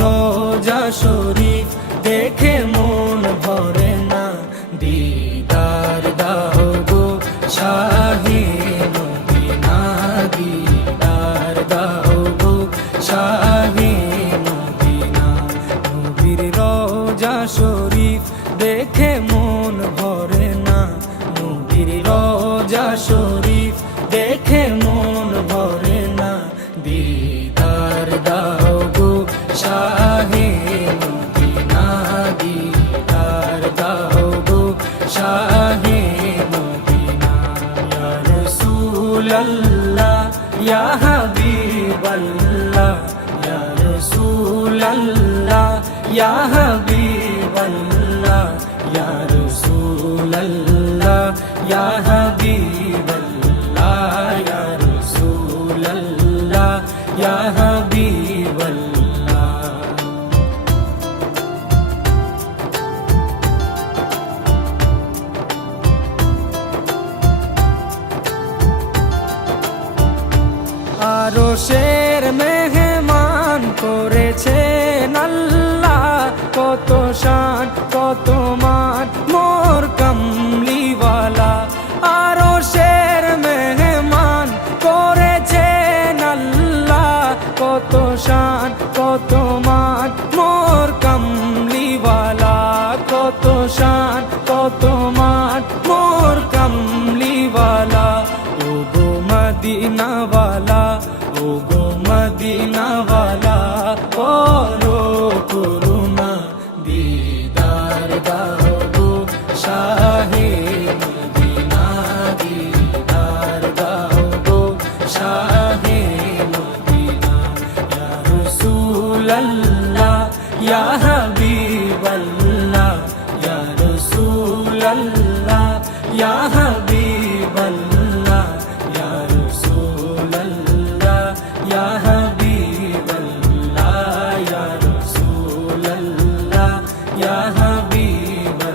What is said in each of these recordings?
রোজা শরীফ দেখে মন ভরে না, দিদার দাও গো শাহে মদিনা, দিদার দাও গো শাহে মদিনা। নবীর রোজা শরীফ দেখে মন ভরে না, নবীর রোজা শরীফ দেখে মন ভরে না, দিদার দাও গো শাহে মদিনা, দিদার দাও গো শাহে মদিনা। ইয়া রাসূলাল্লাহ ইয়া হাবিবাল্লাহ, ইয়া রাসূলাল্লাহ ইয়া হাবিবাল্লাহ, ইয়া রাসূলাল্লাহ ইয়া হাবিবাল্লাহ, ইয়া রাসূলাল্লাহ ইয়া হাবিবাল্লাহ। আরশের মেহমান করেছেন আল্লাহ, কত শান কত মান মোর কামলিওয়ালা। আরশের মেহমান করেছেন আল্লাহ, কত শান কত মান মোর কামলিওয়ালা, কত শান কত মান মোর কামলিওয়ালা। ও গো মদিনাওয়ালা, ও গো মদিনাওয়ালা, করো করুণা, দিদার দাও গো শাহে মদিনা, দিদার দাও গো শাহে মদিনা। ইয়া রাসূলাল্লাহ ইয়া হাবিবাল্লাহ, ইয়া রাসূলাল্লাহ ইয়া হাবিবাল্লাহ, ইয়া রাসূলাল্লাহ ইয়া হাবিবাল্লাহ, ইয়া রাসূলাল্লাহ ইয়া হাবিবাল্লাহ।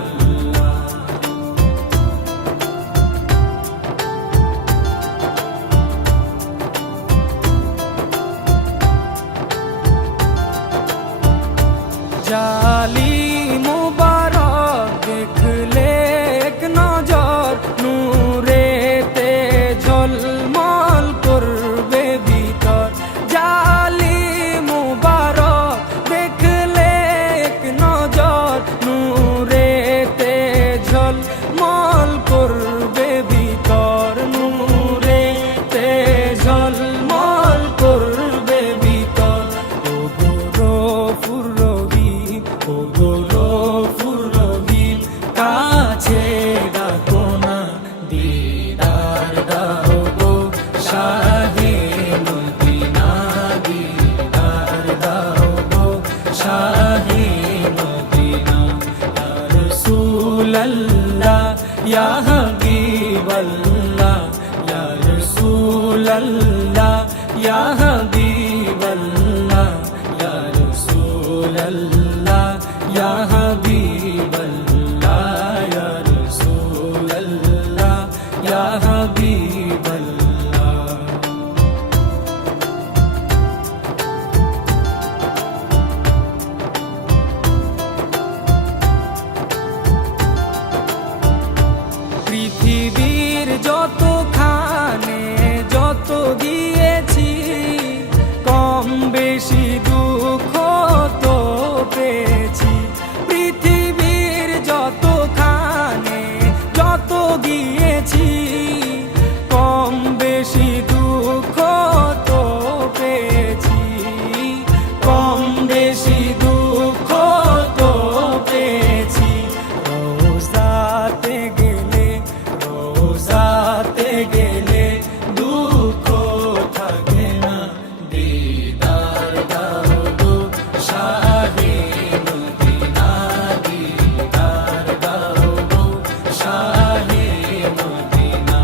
জালি মুবারক দেখলে এক নজর, নূরেতে ঝলমল করবে ভিতর। জালি মুবারক দেখলে এক নজর, নূরেতে ঝলমল করবে ভিতর, নূরেতে ঝলমল করবে ভিতর। ও গো গফুর রহিম, ও গো গফুর রহিম, কাছে ডাকো না, দিদার দাও গো শাহে মদিনা, দিদার দাও গো শাহে মদিনা। ইয়া রাসূলাল্লাহ ইয়া হাবিবাল্লাহ, ইয়া রাসূলাল্লাহ ইয়া হাবিবাল্লাহ, ইয়া রাসূলাল্লাহ ইয়া হাবিবাল্লাহ, ইয়া রাসূলাল্লাহ ইয়া হাবিবাল্লাহ। পৃথিবীর যতখানে যত দিয়েছি, কম বেশি দুঃখ তো পেয়েছি। পৃথিবীর যতখানে যত গিয়েছি, কম বেশি দুঃখ তো পেয়েছি, কম বেশি দুঃখ তো পেয়েছি। রোজাতে গেলে, রোজাতে গেলে দুঃখ থাকে না, দিদার দাও গো শাহে মদিনা, দিদার দাও গো শাহে মদিনা।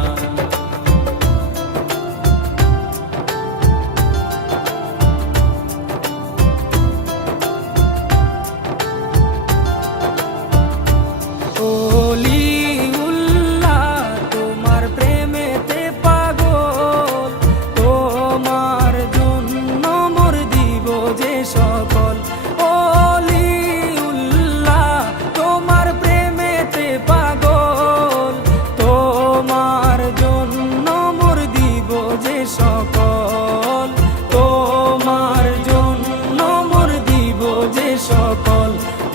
ওলিউল্লাহ তোমার প্রেমেতে পাগল, তোমার জন্য মোর দিব যে সকল। সকল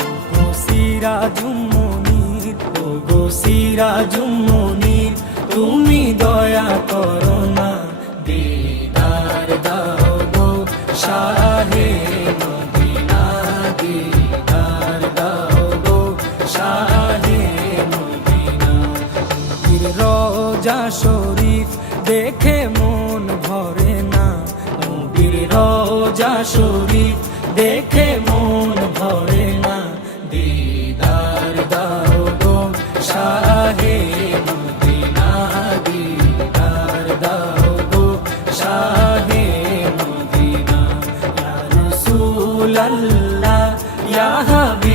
ওগো সিরাজুম মুনীর, ওগো সিরাজুম মুনীর, তুমি দয়া করো না, দিদার দাও গো শাহে মদিনা, দিদার দাও গো শাহে মদিনা। নবীর রওজা শরীফ দেখে মন ভরে না, নবীর রওজা শরীফ দেখে মন ভরে না, দিদার দাও গো শাহে মদিনা, দিদার দাও গো শাহে মদিনা। ইয়া রাসূলাল্লাহ ইয়া হাবিব